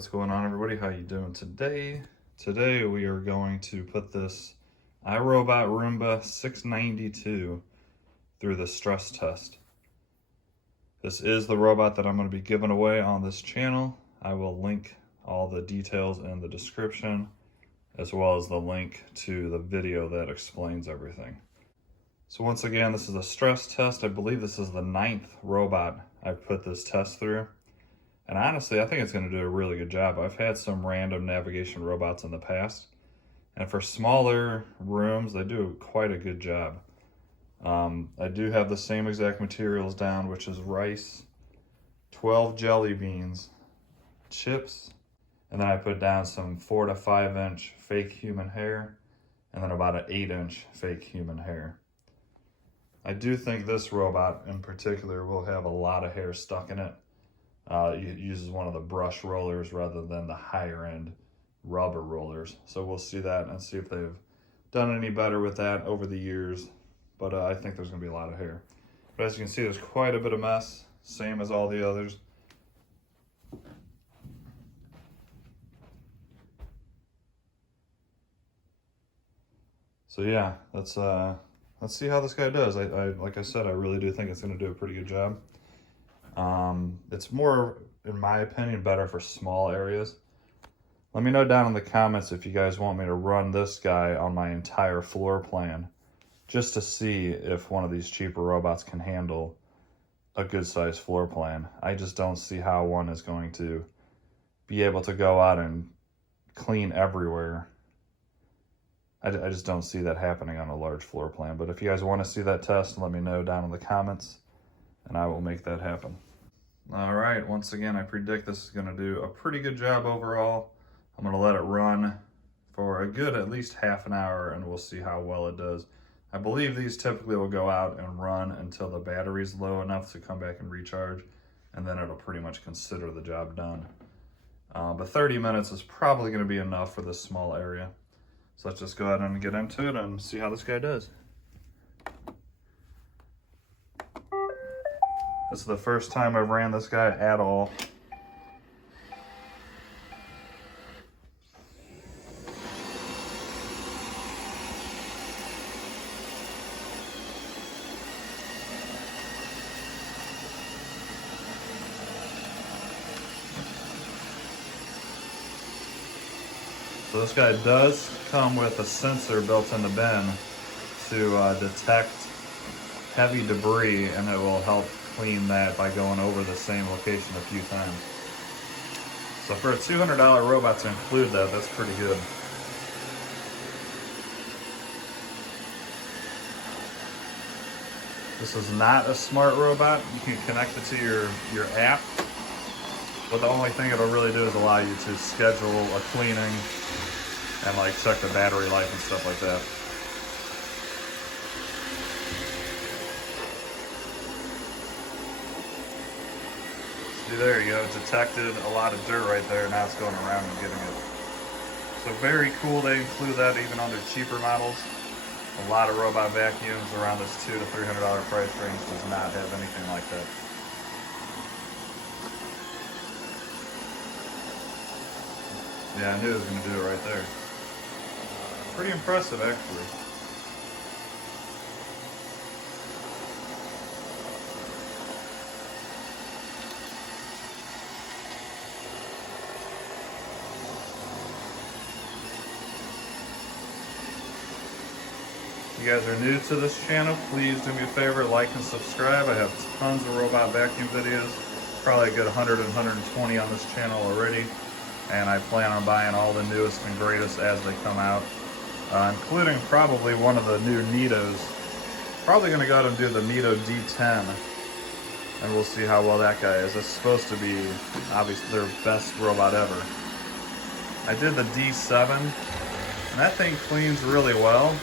what's going on, everybody? How you doing today? Today we are going to put this iRobot Roomba 692 through the stress test. This is the robot that I'm going to be giving away on this channel. I will link all the details in the description, as well as the link to the video that explains everything. So once again, this is a stress test. I believe this is the 9th robot I've put this test through. And honestly, I think it's going to do a really good job. I've had some random navigation robots in the past, and for smaller rooms, they do quite a good job. I do have the same exact materials down, which is rice, 12 jelly beans, chips, and then I put down some 4 to 5 inch fake human hair, and then about an 8-inch fake human hair. I do think this robot in particular will have a lot of hair stuck in it. It uses one of the brush rollers rather than the higher end rubber rollers. So we'll see that and see if they've done any better with that over the years. But I think there's going to be a lot of hair. But as you can see, there's quite a bit of mess, same as all the others. So yeah, let's see how this guy does. Like I said, I really do think it's going to do a pretty good job. It's more, in my opinion, better for small areas. Let me know down in the comments if you guys want me to run this guy on my entire floor plan, just to see if one of these cheaper robots can handle a good sized floor plan. I just don't see how one is going to be able to go out and clean everywhere. I just don't see that happening on a large floor plan. But if you guys want to see that test, let me know down in the comments, and I will make that happen. All right, once again, I predict this is going to do a pretty good job overall. I'm going to let it run for a good at least half an hour, and we'll see how well it does. I believe these typically will go out and run until the battery's low enough to come back and recharge, and then it'll pretty much consider the job done. But 30 minutes is probably going to be enough for this small area. So let's just go ahead and get into it and see how this guy does. This is the first time I've ran this guy at all. So this guy does come with a sensor built in the bin to detect heavy debris, and it will help clean that by going over the same location a few times. So for a $200 robot to include that, that's pretty good. This is not a smart robot. You can connect it to your app, but the only thing it'll really do is allow you to schedule a cleaning and like check the battery life and stuff like that. See, there you go, it detected a lot of dirt right there, now it's going around and getting it. So very cool they include that even on their cheaper models. A lot of robot vacuums around this $200 to $300 price range does not have anything like that. Yeah, I knew it was going to do it right there. Pretty impressive, actually. If you guys are new to this channel, please do me a favor, like and subscribe. I have tons of robot vacuum videos, probably a good 100 and 120 on this channel already, and I plan on buying all the newest and greatest as they come out, including probably one of the new Nitos. Probably going to go out and do the Nito D10, and we'll see how well that guy is. It's supposed to be, obviously, their best robot ever. I did the D7, and that thing cleans really well.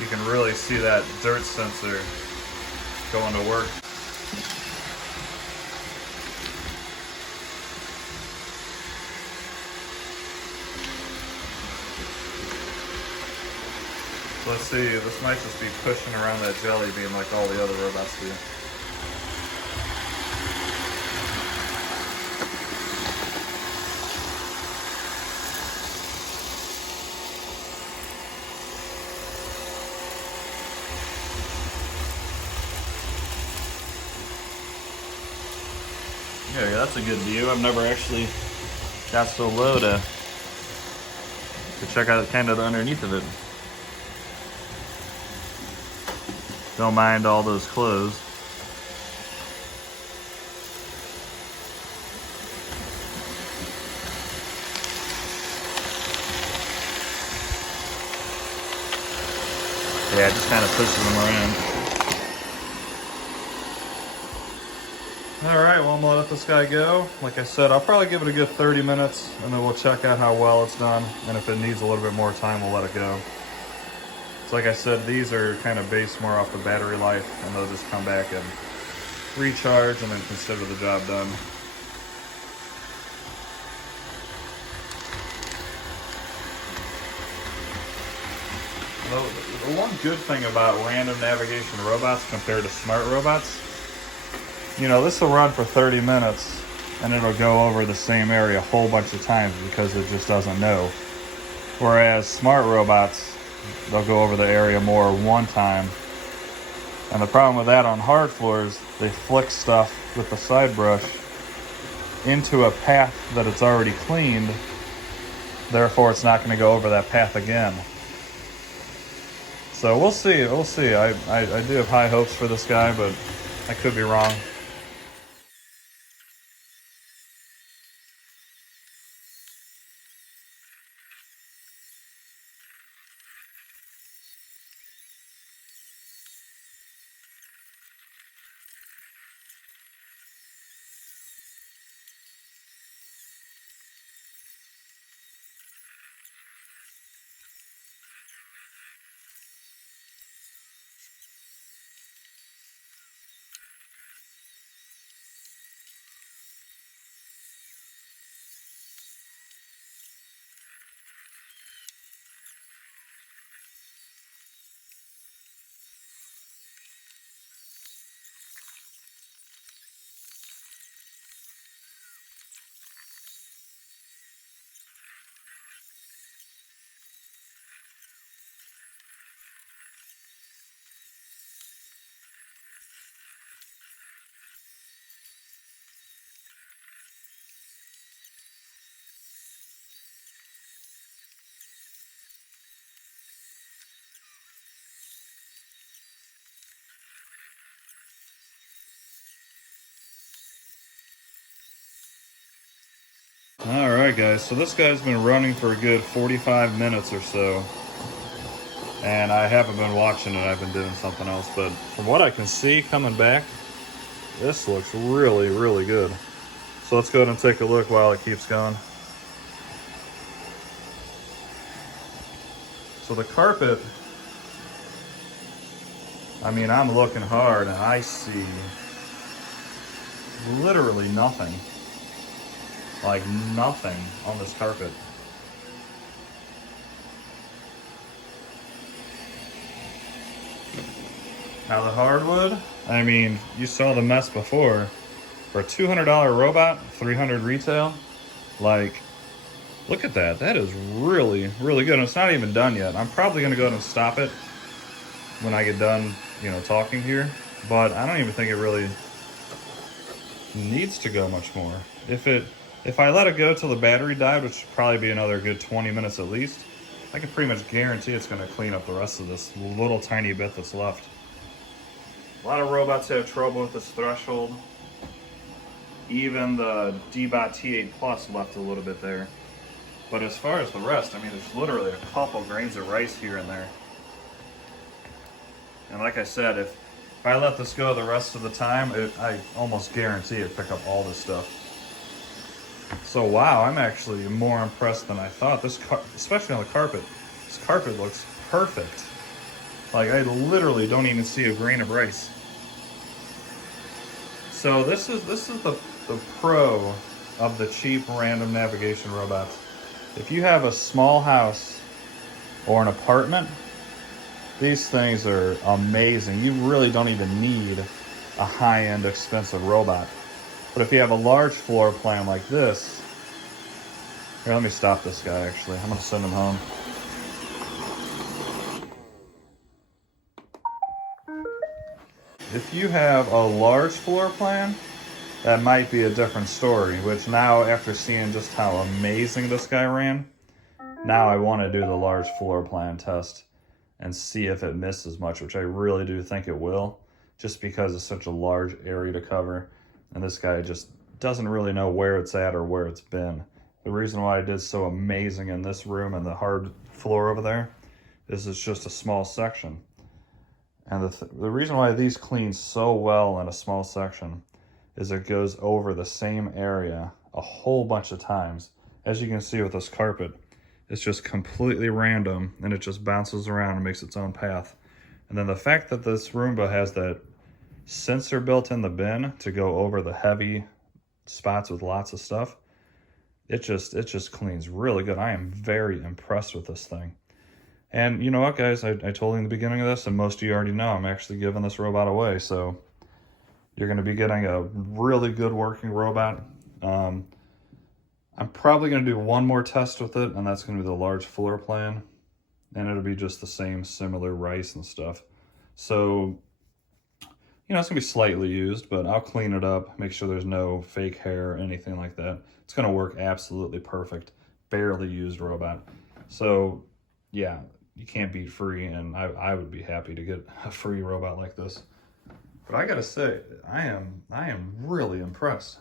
You can really see that dirt sensor going to work. Let's see, this might just be pushing around that jelly bean like all the other robots do. Yeah, that's a good view. I've never actually got so low to check out kind of the underneath of it. Don't mind all those clothes. Yeah, it just kind of pushes them around. Alright, well I'm gonna let this guy go. Like I said, I'll probably give it a good 30 minutes and then we'll check out how well it's done. And if it needs a little bit more time, we'll let it go. So like I said, these are kind of based more off the battery life and they'll just come back and recharge and then consider the job done. The one good thing about random navigation robots compared to smart robots, you know, this will run for 30 minutes and it'll go over the same area a whole bunch of times because it just doesn't know. Whereas smart robots, they'll go over the area more one time. And the problem with that on hard floors, they flick stuff with the side brush into a path that it's already cleaned. Therefore, it's not going to go over that path again. So we'll see. I do have high hopes for this guy, but I could be wrong. Alright guys, so this guy's been running for a good 45 minutes or so. And I haven't been watching it, I've been doing something else. But from what I can see coming back, this looks really, really good. So let's go ahead and take a look while it keeps going. So the carpet, I mean, I'm looking hard and I see literally nothing. Like nothing on this carpet. Now the hardwood, I mean, you saw the mess before. For a $200 robot, $300 retail, like, look at that. That is really, really good. And it's not even done yet. I'm probably gonna go ahead and stop it when I get done, you know, talking here. But I don't even think it really needs to go much more. If I let it go till the battery died, which should probably be another good 20 minutes at least, I can pretty much guarantee it's gonna clean up the rest of this little tiny bit that's left. A lot of robots have trouble with this threshold. Even the D-Bot T8 Plus left a little bit there. But as far as the rest, I mean, there's literally a couple grains of rice here and there. And like I said, if I let this go the rest of the time, I almost guarantee it'd pick up all this stuff. So wow, I'm actually more impressed than I thought. This, especially on the carpet, this carpet looks perfect. Like I literally don't even see a grain of rice. So this is the pro of the cheap random navigation robots. If you have a small house or an apartment These things are amazing. You really don't even need a high-end expensive robot. But if you have a large floor plan like this, here, let me stop this guy actually. I'm gonna send him home. If you have a large floor plan, that might be a different story, which now after seeing just how amazing this guy ran, now I want to do the large floor plan test and see if it misses much, which I really do think it will, just because it's such a large area to cover. And this guy just doesn't really know where it's at or where it's been. The reason why I did so amazing in this room and the hard floor over there is it's just a small section. And the reason why these clean so well in a small section is it goes over the same area a whole bunch of times. As you can see with this carpet, it's just completely random and it just bounces around and makes its own path. And then the fact that this Roomba has that sensor built in the bin to go over the heavy spots with lots of stuff, it just cleans really good. I am very impressed with this thing. And you know what, guys, I told you in the beginning of this, and most of you already know, I'm actually giving this robot away, so you're going to be getting a really good working robot. I'm probably going to do one more test with it, and that's going to be the large floor plan, and it'll be just the same similar rice and stuff. So, you know, it's going to be slightly used, but I'll clean it up, make sure there's no fake hair or anything like that. It's going to work absolutely perfect. Barely used robot. So, yeah, you can't beat free, and I would be happy to get a free robot like this. But I gotta say, I am really impressed,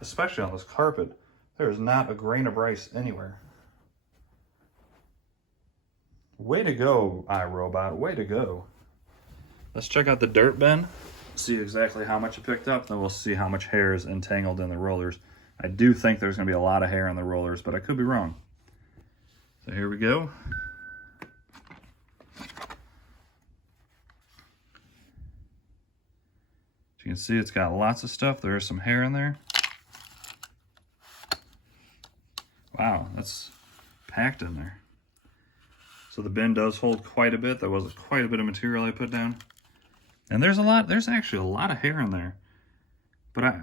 especially on this carpet. There is not a grain of rice anywhere. Way to go, iRobot, way to go. Let's check out the dirt bin, see exactly how much it picked up, then we'll see how much hair is entangled in the rollers. I do think there's gonna be a lot of hair in the rollers, but I could be wrong. So here we go. You can see it's got lots of stuff. There is some hair in there. Wow, that's packed in there. So the bin does hold quite a bit. There was quite a bit of material I put down. And there's actually a lot of hair in there. But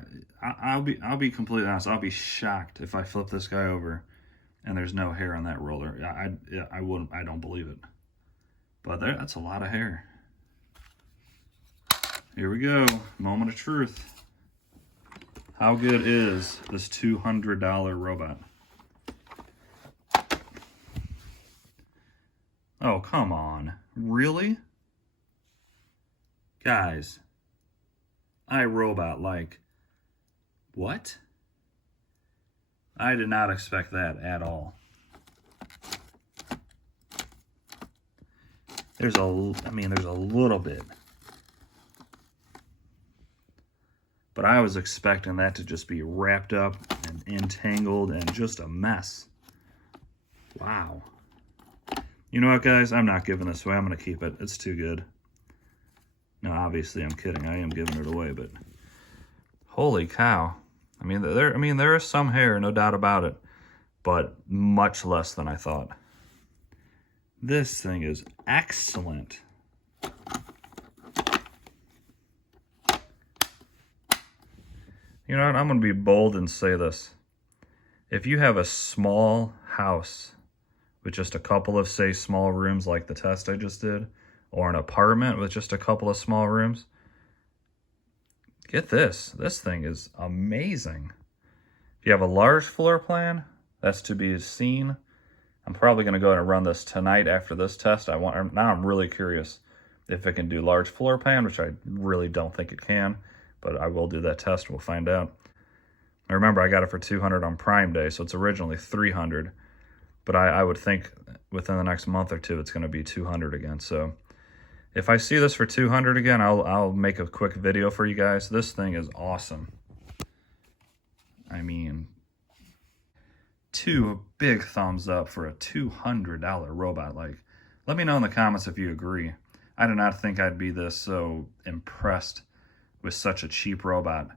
I'll be completely honest, I'll be shocked if I flip this guy over and there's no hair on that roller. I don't believe it. But that's a lot of hair. Here we go, moment of truth. How good is this $200 robot? Oh, come on. Really? Guys, iRobot, like, what? I did not expect that at all. There's a little bit. But I was expecting that to just be wrapped up and entangled and just a mess. Wow. You know what, guys? I'm not giving this away. I'm going to keep it. It's too good. No, obviously I'm kidding. I am giving it away, but holy cow. I mean, there is some hair, no doubt about it, but much less than I thought. This thing is excellent. You know what? I'm going to be bold and say this. If you have a small house with just a couple of, say, small rooms like the test I just did, or an apartment with just a couple of small rooms, get this. This thing is amazing. If you have a large floor plan, that's to be seen. I'm probably going to go ahead and run this tonight after this test. Now I'm really curious if it can do large floor plan, which I really don't think it can. But I will do that test. We'll find out. I remember I got it for $200 on Prime Day, so it's originally $300. But I would think within the next month or two, it's going to be $200 again. So if I see this for $200 again, I'll make a quick video for you guys. This thing is awesome. I mean, 2 big thumbs up for a $200 robot. Like, let me know in the comments if you agree. I did not think I'd be this so impressed with such a cheap robot.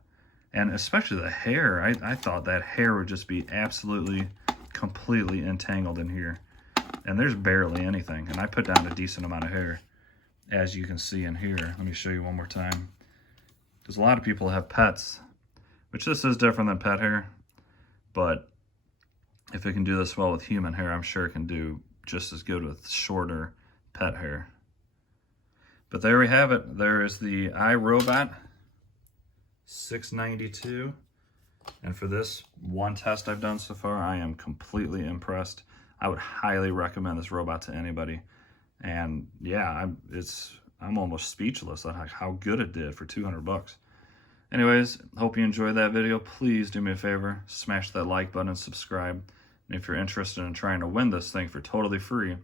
And especially the hair. I thought that hair would just be absolutely, completely entangled in here. And there's barely anything. And I put down a decent amount of hair. as you can see in here. Let me show you one more time. Because a lot of people have pets, which this is different than pet hair, but if it can do this well with human hair, I'm sure it can do just as good with shorter pet hair. But there we have it. There is the iRobot 692. And for this one test I've done so far, I am completely impressed. I would highly recommend this robot to anybody. And yeah, I'm almost speechless at how good it did for 200 bucks. Anyways, hope you enjoyed that video. Please do me a favor, smash that like button and subscribe. And if you're interested in trying to win this thing for totally free,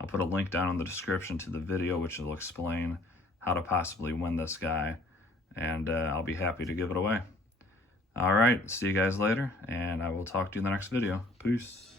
I'll put a link down in the description to the video which will explain how to possibly win this guy. And I'll be happy to give it away. All right, see you guys later, and I will talk to you in the next video. Peace.